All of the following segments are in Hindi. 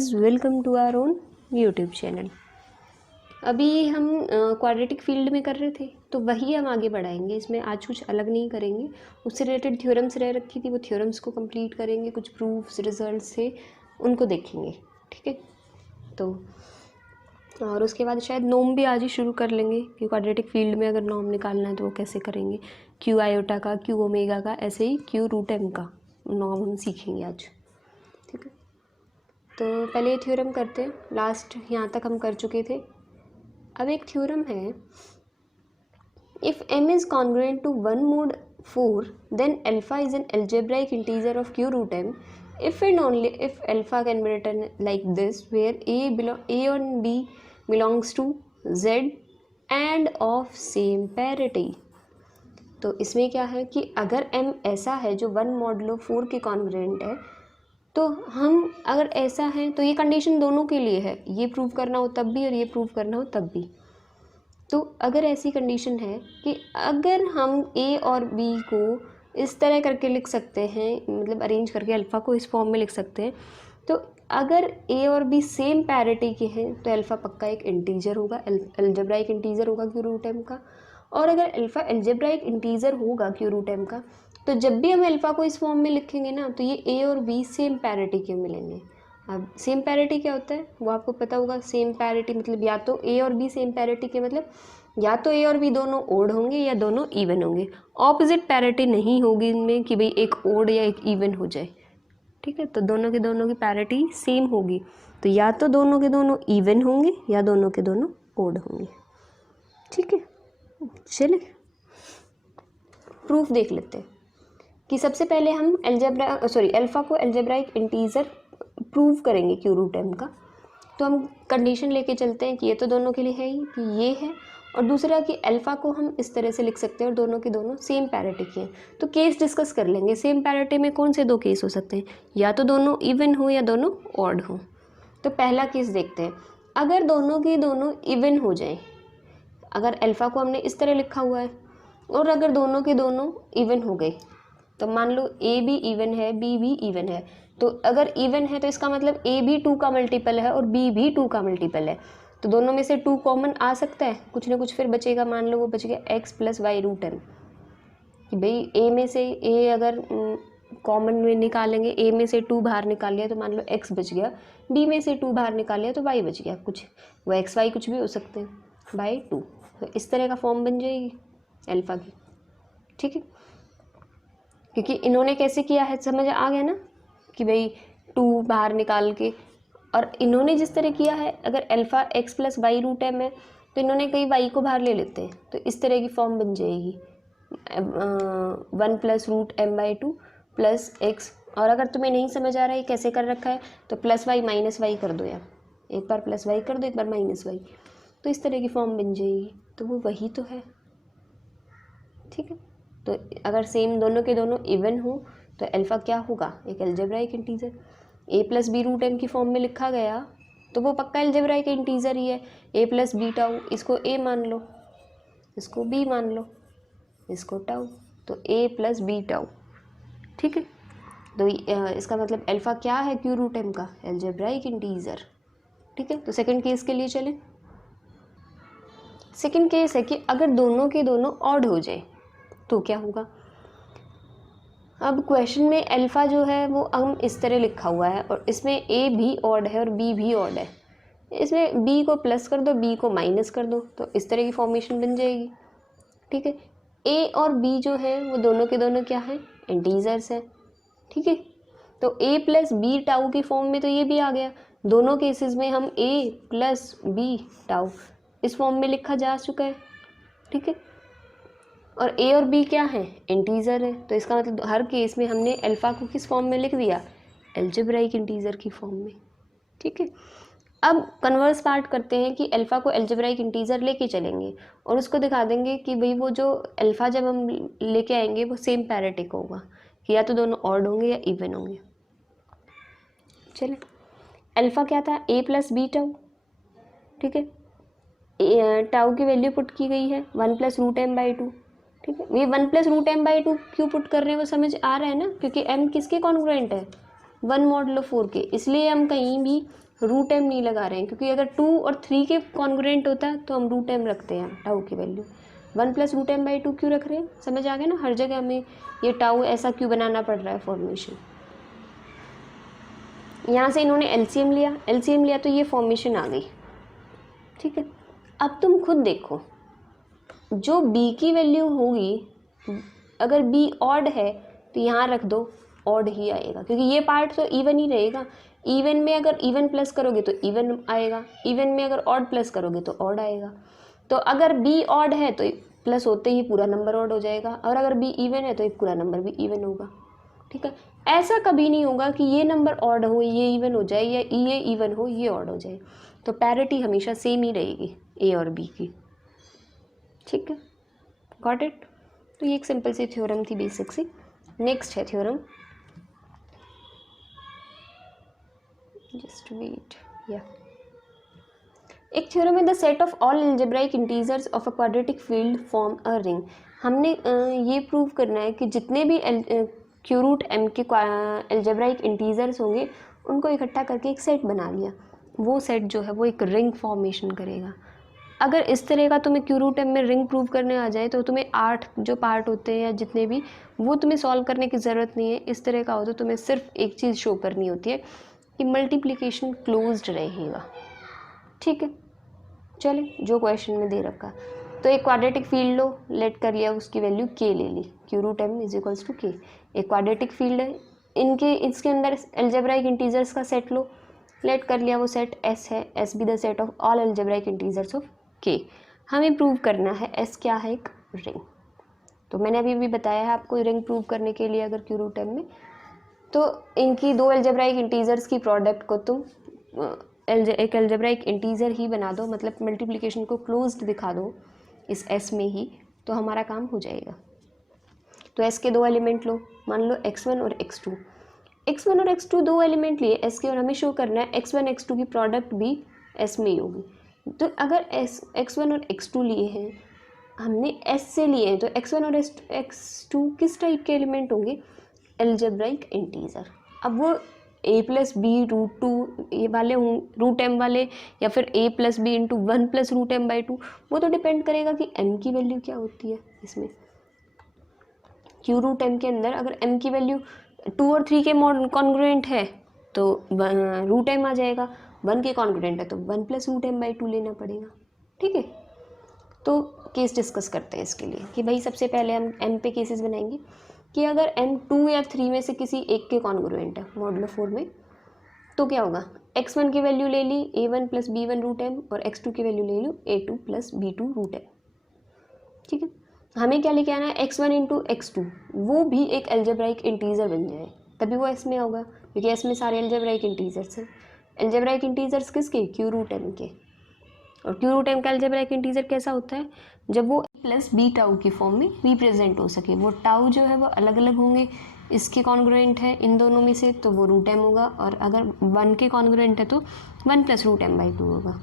Guys, welcome to our own YouTube channel. अभी हम क्वाड्रेटिक फील्ड में कर रहे थे, तो वही हम आगे बढ़ाएंगे। इसमें आज कुछ अलग नहीं करेंगे। उससे रिलेटेड थ्योरम्स रह रखी थी, वो थ्योरम्स को कंप्लीट करेंगे। कुछ प्रूफ्स रिजल्ट से उनको देखेंगे, ठीक है। तो और उसके बाद शायद नॉर्म भी आज ही शुरू कर लेंगे कि क्वाड्रेटिक फील्ड में अगर नॉर्म निकालना है तो वो कैसे करेंगे। क्यू आयोटा का, क्यू ओमेगा का, ऐसे ही क्यू रूट एम का नॉर्म हम सीखेंगे आज, ठीक है। तो पहले ये थ्योरम करते हैं। लास्ट यहाँ तक हम कर चुके थे। अब एक थ्योरम है, if m is congruent to 1 mod 4 then alpha is an algebraic integer of q root m if and only if alpha can be written like this where a and b belongs to z and of same parity। तो इसमें क्या है कि अगर m ऐसा है जो 1 modulo 4 के कॉन्ग्रुएंट है, तो हम अगर ऐसा है तो ये कंडीशन दोनों के लिए है, ये प्रूव करना हो तब भी और ये प्रूव करना हो तब भी। तो अगर ऐसी कंडीशन है कि अगर हम ए और बी को इस तरह करके लिख सकते हैं, मतलब अरेंज करके अल्फ़ा को इस फॉर्म में लिख सकते हैं, तो अगर ए और बी सेम पैरिटी के हैं तो अल्फ़ा पक्का एक इंटीजर होगा, अलजेब्राइक इंटीजर होगा क्यू रूट एम का। और अगर अल्फ़ा अलजेब्राइक इंटीजर होगा क्यू रूट एम का, तो जब भी हम अल्फ़ा को इस फॉर्म में लिखेंगे ना, तो ये ए और बी सेम पैरिटी के मिलेंगे। अब सेम पैरिटी क्या होता है वो आपको पता होगा। सेम पैरिटी मतलब या तो ए और बी सेम पैरिटी के मतलब या तो ए और बी दोनों ओड होंगे या दोनों इवन होंगे। ऑपोजिट पैरिटी नहीं होगी इनमें कि भाई एक ओड या एक इवन हो जाए, ठीक है। तो दोनों की पैरिटी सेम होगी, तो या तो दोनों के दोनों इवन होंगे या दोनों के दोनों ओड होंगे, ठीक है। चलिए प्रूफ देख लेते हैं कि सबसे पहले हम अल्फ़ा को अलजेब्राइक इंटीजर प्रूव करेंगे क्यू रूट एम का। तो हम कंडीशन लेके चलते हैं कि ये तो दोनों के लिए है ही कि ये है, और दूसरा कि अल्फ़ा को हम इस तरह से लिख सकते हैं और दोनों के दोनों सेम पैरिटी के हैं। तो केस डिस्कस कर लेंगे। सेम पैरिटी में कौन से दो केस हो सकते हैं, या तो दोनों इवन हो या दोनों ऑड हो। तो पहला केस देखते हैं, अगर दोनों के दोनों इवन हो जाए, अगर अल्फ़ा को हमने इस तरह लिखा हुआ है और अगर दोनों के दोनों इवन हो गए, तो मान लो ए भी इवन है, बी भी इवन है। तो अगर इवन है तो इसका मतलब ए भी 2 का मल्टीपल है और बी भी 2 का मल्टीपल है। तो दोनों में से 2 कॉमन आ सकता है, कुछ ना कुछ फिर बचेगा। मान लो वो बच गया x + y रूट एम, कि भाई ए में से ए अगर कॉमन में निकालेंगे, ए में से 2 बाहर निकाल लिया तो मान लो x बच गया, बी में से 2 बाहर निकाल लिया तो y बच गया। कुछ वो x y कुछ भी हो सकते हैं, बाई 2। तो इस तरह का फॉर्म बन जाएगी अल्फ़ा की, ठीक है। क्योंकि इन्होंने कैसे किया है समझ आ गया ना, कि भाई 2 बाहर निकाल के, और इन्होंने जिस तरह किया है, अगर alpha x + y root M है तो इन्होंने कई y को बाहर ले लेते हैं, तो इस तरह की फॉर्म बन जाएगी 1 + root M by 2 plus x। और अगर तुम्हें नहीं समझ आ रहा है कैसे कर रखा है, तो +y - y कर दो यार, एक बार +y कर दो, एक बार -y, तो इस तरह की फॉर्म बन जाएगी। तो वो वही तो है, ठीक है। तो अगर सेम दोनों के दोनों इवन हो तो अल्फ़ा क्या होगा, एक algebraic integer. a + b root M की फॉर्म में लिखा गया तो वो पक्का अलजेब्राइक इंटीजर ही है। a + b टाउ, इसको a मान लो, इसको b मान लो, इसको टाउ, तो a + b टाउ, ठीक है। तो इसका मतलब अल्फ़ा क्या है क्यू रूट एम का, अलजेब्राइक इंटीजर, ठीक है। तो सेकंड केस के लिए चलें। सेकंड केस है कि अगर दोनों के दोनों ऑड हो जाए तो क्या होगा। अब क्वेश्चन में अल्फ़ा जो है वो हम इस तरह लिखा हुआ है और इसमें ए भी ऑड है और बी भी ऑड है। इसमें बी को प्लस कर दो, बी को माइनस कर दो, तो इस तरह की फॉर्मेशन बन जाएगी, ठीक है। ए और बी जो है वो दोनों के दोनों क्या हैं, इंटीजर्स हैं, ठीक है। तो a + b टाउ की फॉर्म में तो ये भी आ गया। दोनों केसेस में हम a + b टाउ इस फॉर्म में लिखा जा चुका है, ठीक है। और a और b क्या है, इंटीजर है। तो इसका मतलब हर केस में हमने अल्फ़ा को किस फॉर्म में लिख दिया, अलजेब्राइक इंटीजर की फॉर्म में, ठीक है। अब कन्वर्स पार्ट करते हैं कि अल्फ़ा को अलजेब्राइक इंटीजर लेके चलेंगे और उसको दिखा देंगे कि भाई वो जो अल्फ़ा जब हम लेके आएंगे वो सेम पैरिटी का होगा, कि या तो दोनों ऑड होंगे या इवन होंगे। चले, अल्फ़ा क्या था, a + b टाउ, ठीक है। टाउ की वैल्यू पुट की गई है 1 + रूट एम बाई 2, ठीक है। ये 1 + रूट एम बाई 2 क्यों पुट कर रहे हैं वो समझ आ रहा है ना, क्योंकि m किसके कॉन्ग्रुएंट है, 1 mod 4 के, इसलिए हम कहीं भी रूट एम नहीं लगा रहे हैं, क्योंकि अगर 2 और 3 के कॉन्ग्रुएंट होता है तो हम रूट एम रखते हैं टाउ की वैल्यू। 1 + √m/2 क्यों रख रहे हैं, समझ आ गया ना, हर जगह हमें ये टाउ ऐसा क्यों बनाना पड़ रहा है फॉर्मेशन। यहाँ से इन्होंने एलसीएम लिया तो ये फॉर्मेशन आ गई, ठीक है। अब तुम खुद देखो, जो बी की वैल्यू होगी, अगर बी ऑड है तो यहाँ रख दो, ऑड ही आएगा, क्योंकि ये पार्ट तो इवन ही रहेगा। इवन में अगर इवन प्लस करोगे तो इवन आएगा, इवन में अगर ऑड प्लस करोगे तो ऑड आएगा। तो अगर बी ऑड है तो प्लस होते ही पूरा नंबर ऑड हो जाएगा, और अगर बी इवन है तो एक पूरा नंबर भी इवन होगा, ठीक है। ऐसा कभी नहीं होगा कि ये नंबर ऑड हो ये इवन हो जाए, या ये इवन हो ये ऑड हो जाए। तो पैरिटी हमेशा सेम ही रहेगी ए और बी की, ठीक है। Got it. तो ये एक सिंपल सी थ्योरम थी, बेसिक सी। नेक्स्ट है थ्योरम, जस्ट वेट, या एक थ्योरम है the set of all algebraic integers of a quadratic field form a ring. हमने ये प्रूव करना है कि जितने भी क्यू रूट एम के एल्जेब्राइक इंटीजर्स होंगे उनको इकट्ठा करके एक सेट बना लिया, वो सेट जो है वो एक रिंग फॉर्मेशन करेगा। अगर इस तरह का तुम्हें क्यू रूट एम में रिंग प्रूव करने आ जाए तो तुम्हें 8 जो पार्ट होते हैं या जितने भी, वो तुम्हें सॉल्व करने की ज़रूरत नहीं है। इस तरह का हो तो तुम्हें सिर्फ एक चीज़ शो करनी होती है कि मल्टीप्लिकेशन क्लोज्ड रहेगा, ठीक है। चले, जो क्वेश्चन में दे रखा, तो एक क्वाड्रेटिक फील्ड लो, लेट कर लिया, उसकी वैल्यू के ले ली, Q root M is equals to K. एक क्वाड्रेटिक फील्ड है, इसके अंदर एल्जेब्राइक इंटीजर्स का सेट लो, लेट कर लिया, वो सेट एस है, S be the set of all algebraic integers of K. हमें प्रूव करना है एस क्या है, एक रिंग। तो मैंने अभी भी बताया है आपको, रिंग प्रूव करने के लिए अगर क्यू रूट एम में, तो इनकी दो एल्जेब्राइक इंटीजर्स की प्रोडक्ट को तुम एक एल्जेब्राइक इंटीजर ही बना दो, मतलब मल्टीप्लिकेशन को क्लोज्ड दिखा दो इस एस में ही, तो हमारा काम हो जाएगा। तो एस के दो एलिमेंट लो, मान लो x1 और x2। x1 और x2 दो एलिमेंट लिए एस के, और हमें शो करना है x1 x2 की प्रोडक्ट भी एस में ही होगी। तो अगर x1 और x2 लिए हैं, हमने s से लिए हैं, तो x1 और x2 किस टाइप के एलिमेंट होंगे, एल्जेब्राइक इंटीजर। अब वो a+b√2 ये वाले हों, रूट एम वाले, या फिर a+b × 1 + √m/2, वो तो डिपेंड करेगा कि m की वैल्यू क्या होती है। इसमें क्यू रूट एम के अंदर अगर m की वैल्यू 2 और 3 के कॉन्ग्रुएंट है तो रूट एम आ जाएगा, 1 के कॉन्ग्रुएंट है तो 1 + √m/2 लेना पड़ेगा, ठीक है। तो केस डिस्कस करते हैं इसके लिए कि भाई सबसे पहले हम m पे केसेस बनाएंगे कि अगर m 2 या 3 में से किसी एक के कॉन्ग्रुएंट है मॉडुलो 4 में, तो क्या होगा, x1 की वैल्यू ले ली a1 + b1 √m, और x2 की वैल्यू ले ली a2 + b2 √m, ठीक है। हमें क्या लेके आना है, x1 × x2, वो भी एक एल्जेब्राइक इंटीजर बन जाए, तभी वो s में होगा, क्योंकि s में सारे एल्जेब्राइक इंटीजर्स हैं। एल्जेब्राइक इंटीजर्स किसके, क्यू रूट एम के। और क्यू रूट एम का एल्जेब्राइक इंटीजर कैसा होता है, जब वो +b टाउ की फॉर्म में रिप्रेजेंट हो सके। वो टाउ जो है वो अलग अलग होंगे, इसके कॉन्ग्रुएंट है इन दोनों में से तो वो रूट एम होगा, और अगर 1 के कॉन्ग्रुएंट है तो 1 + √m/2 होगा,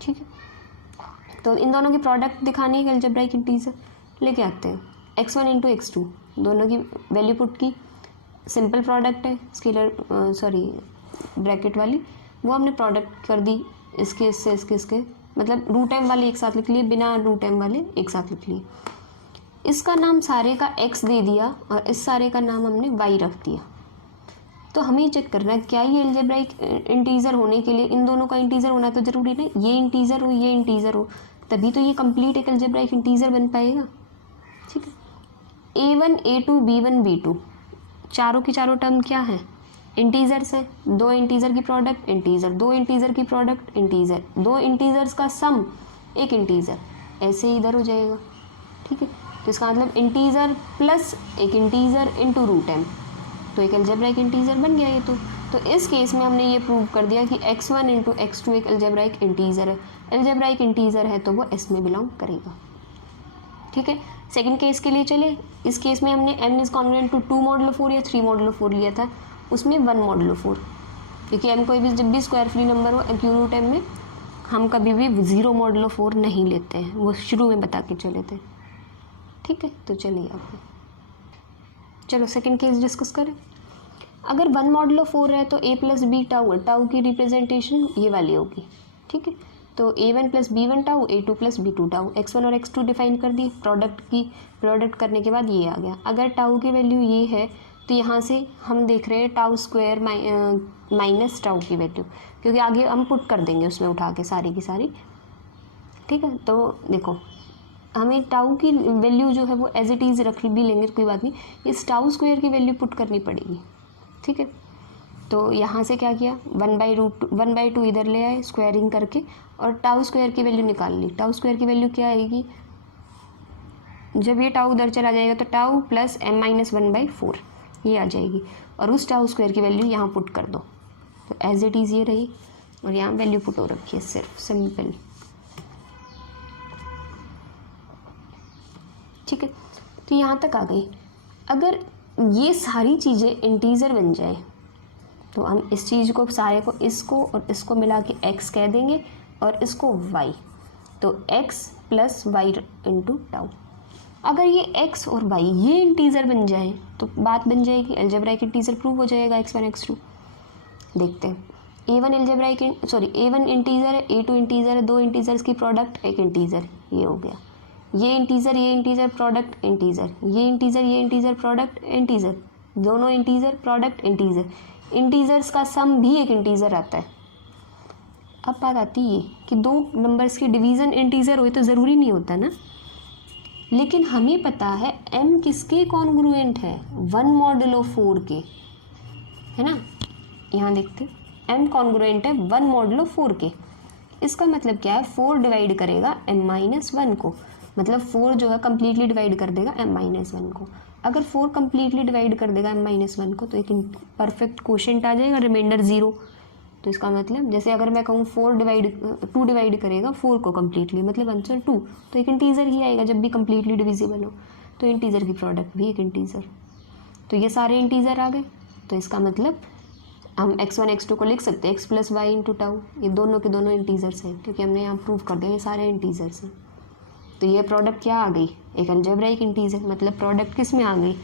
ठीक है। तो इन दोनों की प्रोडक्ट दिखानी है एल्जेब्राइक इंटीजर, लेके आते हैं x1 × x2, दोनों की वैल्यू पुट की, सिंपल प्रोडक्ट है, स्केलर ब्रैकेट वाली, वो हमने प्रोडक्ट कर दी, इसके इससे इसके, मतलब रूट एम वाले एक साथ लिख लिए, बिना रूट एम वाले एक साथ लिख लिए। इसका नाम सारे का x दे दिया, और इस सारे का नाम हमने y रख दिया। तो हमें चेक करना है क्या ये एल्जेब्राइक इंटीजर होने के लिए इन दोनों का इंटीजर होना तो ज़रूरी नहीं, ये इंटीजर हो ये इंटीजर हो, तभी तो ये कंप्लीट एक एल्जेब्राइक इंटीजर बन पाएगा, ठीक है। a1 a2 b1 b2 चारों की चारों टर्म क्या है, इंटीजर्स है, दो इंटीजर की प्रोडक्ट इंटीजर, दो इंटीजर की प्रोडक्ट इंटीजर, दो इंटीजर्स का सम एक इंटीजर, ऐसे ही इधर हो जाएगा, ठीक है। तो इसका मतलब इंटीजर प्लस एक इंटीजर इंटू रूट एम, तो एक एल्जेब्राइक इंटीजर बन गया ये। तो इस केस में हमने ये प्रूव कर दिया कि x1 × x2 एक एल्जेब्राइक इंटीजर है। एल्जेब्राइक इंटीजर है तो वो s में बिलोंग करेगा, ठीक है। सेकंड केस के लिए चले, इस केस में हमने m is congruent to 2 modulo 4 या 3 मॉडुलो 4 लिया था, उसमें 1 मॉडुलो 4, क्योंकि m कोई भी जब भी स्क्वायर फ्री नंबर हो क्यू रूट एम में हम कभी भी 0 मॉडुलो 4 नहीं लेते हैं, वो शुरू में बता के चले थे, ठीक है। तो चलिए अब चलो सेकंड केस डिस्कस करें। अगर 1 मॉडुलो 4 है तो a प्लस बी टाउ है, टाउ की रिप्रेजेंटेशन ये वाली होगी, ठीक है। तो a1 plus b1 tau, a2 plus b2 tau, x1 और x2 डिफाइन कर दी, प्रोडक्ट करने के बाद ये आ गया। अगर टाउ की वैल्यू ये है तो यहाँ से हम देख रहे हैं टाउ स्क्वायर माइनस टाउ की वैल्यू, क्योंकि आगे हम पुट कर देंगे उसमें उठा के सारी की सारी, ठीक है। तो देखो हमें टाउ की वैल्यू जो है वो एज इट इज़ रख भी लेंगे तो कोई बात नहीं, इस टाउ स्क्वायर की वैल्यू पुट करनी पड़ेगी, ठीक है। तो यहाँ से क्या किया, 1/2 इधर ले आए स्क्वायरिंग करके और टाउ स्क्वायर की वैल्यू निकाल ली। टाउ स्क्वायर की वैल्यू क्या आएगी, जब ये टाउ उधर चला जाएगा तो टाउ प्लस m-1/4 ये आ जाएगी, और उस टाउ स्क्वायर की वैल्यू यहाँ पुट कर दो। तो एज इट इज़ ये रही और यहाँ वैल्यू पुट हो रखी है, सिर्फ सिंपल, ठीक है। तो यहाँ तक आ गई। अगर ये सारी चीज़ें इंटीजर बन जाए तो हम इस चीज़ को सारे को इसको और इसको मिला के x कह देंगे और इसको y, तो x plus Y into tau. अगर ये x और y ये इंटीजर बन जाए तो बात बन जाएगी, अलजेब्राइक इंटीजर प्रूव हो जाएगा x1 x2। देखते हैं, a1 a1 इंटीजर है, a2 इंटीजर है, दो इंटीजर्स की प्रोडक्ट एक इंटीजर, ये हो गया। ये इंटीजर प्रोडक्ट इंटीजर, ये इंटीजर प्रोडक्ट इंटीजर, दोनों इंटीजर प्रोडक्ट इंटीजर, इंटीजर्स का सम भी एक इंटीजर आता है। अब बात आती है कि दो नंबर्स की डिवीज़न इंटीजर हो तो ज़रूरी नहीं होता ना, लेकिन हमें पता है m किसके कॉन्ग्रुएंट है, 1 मॉडुलो 4 के, है ना। यहाँ देखते m कॉन्ग्रुएंट है 1 मॉडुलो 4 के। इसका मतलब क्या है, 4 डिवाइड करेगा m-1 को, मतलब 4 जो है कम्प्लीटली डिवाइड कर देगा m-1 को। अगर 4 कम्प्लीटली डिवाइड कर देगा m-1 को तो एक परफेक्ट क्वोशिएंट आ जाएगा, रिमाइंडर 0। तो इसका मतलब जैसे अगर मैं कहूँ 2 डिवाइड करेगा 4 को कम्प्लीटली, मतलब आंसर 2, तो एक इंटीजर ही आएगा जब भी कम्प्लीटली डिविजिबल हो। तो इंटीजर की प्रोडक्ट भी एक इंटीजर, तो ये सारे इंटीजर आ गए। तो इसका मतलब हम x1 x2 को लिख सकते हैं x plus Y into tau, ये दोनों के दोनों इंटीजर्स हैं, क्योंकि हमने यहाँ प्रूव कर दिया ये सारे इंटीजर्स हैं। तो ये प्रोडक्ट क्या आ गई, एक अलजेब्राइक इंटीजर, मतलब प्रोडक्ट किस में आ गई,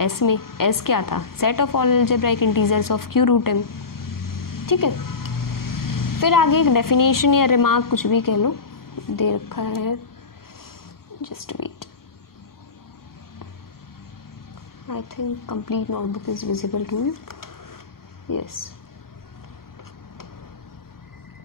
S में। S क्या था, set of all algebraic integers of Q root M, ठीक है। फिर आगे एक डेफिनेशन या रिमार्क कुछ भी कह लो दे रखा है, just wait, I think complete notebook is visible to you, yes.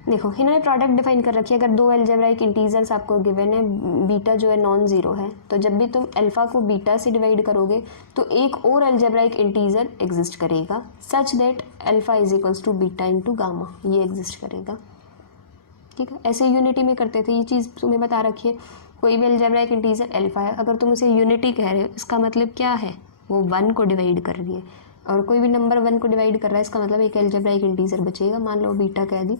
देखो इन्होंने प्रोडक्ट डिफाइन कर रखी है, अगर दो अलजेब्राइक इंटीजर्स आपको गिवन है, बीटा जो है नॉन ज़ीरो है, तो जब भी तुम अल्फ़ा को बीटा से डिवाइड करोगे तो एक और अलजेब्राइक इंटीजर एग्जिस्ट करेगा, such that alpha is equals to beta into gamma, ये एग्जिस्ट करेगा, ठीक है। ऐसे यूनिटी में करते थे, ये चीज़ तुम्हें बता रखी है। कोई भी अलजेब्राइक इंटीजर अल्फ़ा है, अगर तुम उसे यूनिटी कह रहे हो इसका मतलब क्या है, वो 1 को डिवाइड कर रही है, और कोई भी नंबर 1 को डिवाइड कर रहा है इसका मतलब एक अलजेब्राइक इंटीजर बचेगा। मान लो बीटा कह दी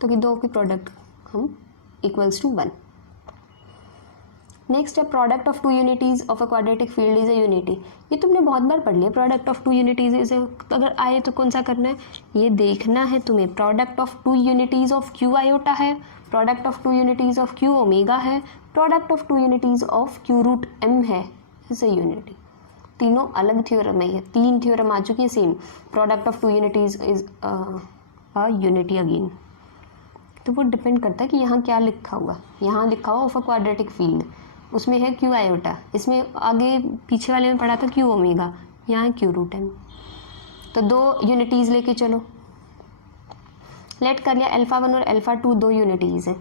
तो कि दो की प्रोडक्ट हम इक्वल्स टू 1। नेक्स्ट है product of 2 unities of a quadratic field is a unity. ये तुमने बहुत बार पढ़ लिया, प्रोडक्ट ऑफ 2 यूनिटीज़ इज अगर आए तो कौन सा करना है, ये देखना है तुम्हें। Product of 2 unities of Q iota है, product of 2 unities of Q omega है, product of 2 unities of Q root M है, इज अ यूनिटी। तीनों अलग थ्योरम है, ये 3 थ्योरम आ चुकी है same. Product of 2 unities is a unity again. तो वो डिपेंड करता है कि यहाँ क्या लिखा हुआ, यहाँ लिखा हुआ ऑफ अ क्वाड्रेटिक फील्ड, उसमें है Q आयोटा, इसमें आगे पीछे वाले में पढ़ा था Q ओमेगा, यहाँ है Q रूट M। तो दो यूनिटीज़ लेके चलो, लेट कर लिया अल्फ़ा 1 और अल्फ़ा 2 दो यूनिटीज़ हैं,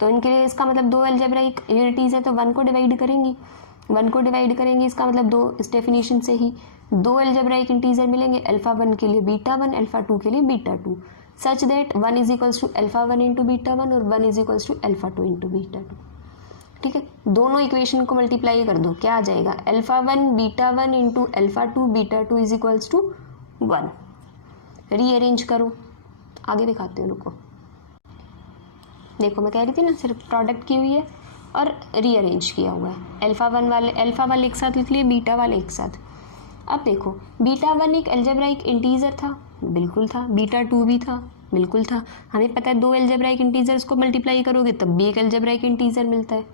तो इनके लिए इसका मतलब दो अलजेब्राइक यूनिटीज़ है तो 1 को डिवाइड करेंगी, 1 को डिवाइड करेंगे, इसका मतलब दो, इस डेफिनेशन से ही दो अलजेब्राइक इंटीजर मिलेंगे, अल्फ़ा 1 के लिए बीटा 1, अल्फ़ा 2 के लिए beta 2, such that 1 is equals to alpha 1 into beta 1 और 1 is equals to alpha 2 into beta 2, ठीक है। दोनों इक्वेशन को मल्टीप्लाई कर दो, क्या आ जाएगा, alpha 1 beta 1 into alpha 2 beta 2 is equals to 1। Rearrange करो, आगे दिखाते हैं, रुको। देखो मैं कह रही थी ना सिर्फ प्रोडक्ट की हुई है और रीअरेंज किया हुआ है। अल्फ़ा वाले एक साथ लिख लिए, बीटा वाले एक साथ। अब देखो बीटा 1 एक अलजेब्राइक इंटीजर था, बिल्कुल था, बीटा 2 भी था, बिल्कुल था। हमें पता है दो अलजेब्राइक इंटीजर्स को मल्टीप्लाई करोगे तब भी एक अलजेब्राइक इंटीजर मिलता है।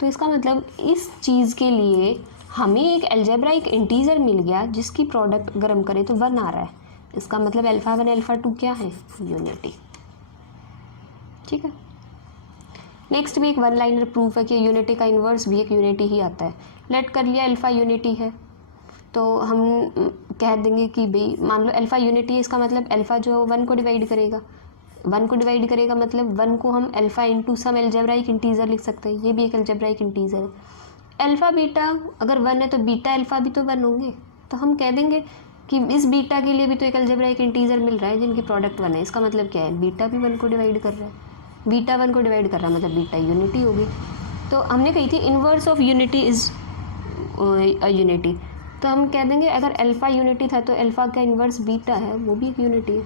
तो इसका मतलब इस चीज़ के लिए हमें एक एल्जेब्राइक इंटीजर मिल गया जिसकी प्रोडक्ट अगर हम करें तो 1 आ रहा है, इसका मतलब अल्फ़ा 1 अल्फ़ा 2 क्या है, यूनिटी। ठीक है। नेक्स्ट भी एक वन लाइनर प्रूफ है कि यूनिटी का इन्वर्स भी एक यूनिटी ही आता है। लेट कर लिया अल्फ़ा यूनिटी है, तो हम कह देंगे कि भाई मान लो अल्फ़ा यूनिटी है, इसका मतलब अल्फ़ा जो है 1 को डिवाइड करेगा, 1 को डिवाइड करेगा मतलब 1 को हम alpha into sum algebraic integer लिख सकते हैं, ये भी एक एल्जेब्राइक इंटीजर है। अल्फ़ा बीटा अगर 1 है तो बीटा अल्फ़ा भी तो 1 होंगे, तो हम कह देंगे कि इस बीटा के लिए भी तो एक एल्जेब्राइक इंटीजर मिल रहा है जिनकी प्रोडक्ट 1 है, इसका मतलब क्या है, बीटा भी 1 को डिवाइड कर रहा है, बीटा 1 को डिवाइड कर रहा है मतलब बीटा यूनिटी होगी। तो हमने कही थी inverse of unity is a unity, तो हम कह देंगे अगर अल्फ़ा यूनिटी था तो अल्फ़ा का इन्वर्स बीटा है, वो भी एक यूनिटी है।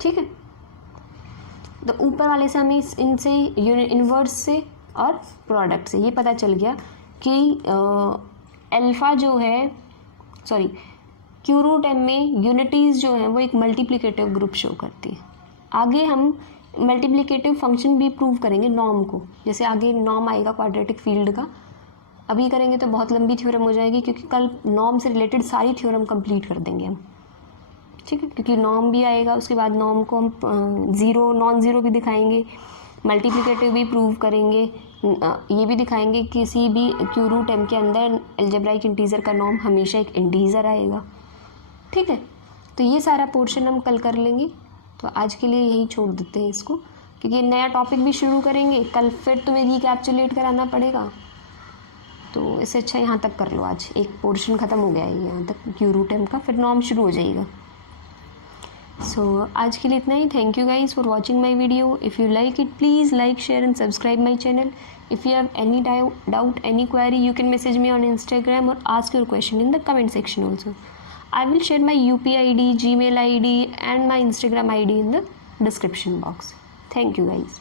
ठीक है, तो ऊपर वाले से हमें इनसे इन्वर्स से और प्रोडक्ट से ये पता चल गया कि अल्फ़ा जो है सॉरी क्यू रूट एम में यूनिटीज़ जो हैं वो एक मल्टीप्लिकेटिव ग्रुप शो करती है। आगे हम मल्टीप्लिकेटिव फंक्शन भी प्रूव करेंगे नॉर्म को, जैसे आगे नॉर्म आएगा क्वाड्रेटिक फील्ड का, अभी करेंगे तो बहुत लंबी थ्योरम हो जाएगी क्योंकि कल नॉर्म से रिलेटेड सारी थ्योरम कंप्लीट कर देंगे हम। ठीक है, क्योंकि नॉर्म भी आएगा, उसके बाद नॉर्म को हम ज़ीरो नॉन ज़ीरो भी दिखाएंगे, मल्टीप्लिकेटिव भी प्रूव करेंगे, ये भी दिखाएंगे किसी भी क्यू रूट एम के अंदर अलजेब्राइक इंटीजर का नॉर्म हमेशा एक इंटीजर आएगा। ठीक है, तो ये सारा पोर्शन हम कल कर लेंगे, तो आज के लिए यही छोड़ देते हैं इसको, क्योंकि नया टॉपिक भी शुरू करेंगे कल, फिर तुम्हें रिकैप्चुलेट कराना पड़ेगा, तो इससे अच्छा यहाँ तक कर लो, आज एक पोर्शन ख़त्म हो गया है यहाँ तक क्यू रूट एम का, फिर नॉर्म शुरू हो जाएगा। सो आज के लिए इतना ही। Thank you guys for watching my video. If you like it please like share and subscribe my channel. If you have any doubt, any query, you can message me on Instagram or ask your question in the comment section also. I will share my UPI ID, Gmail ID and my Instagram ID in the description box. Thank you guys.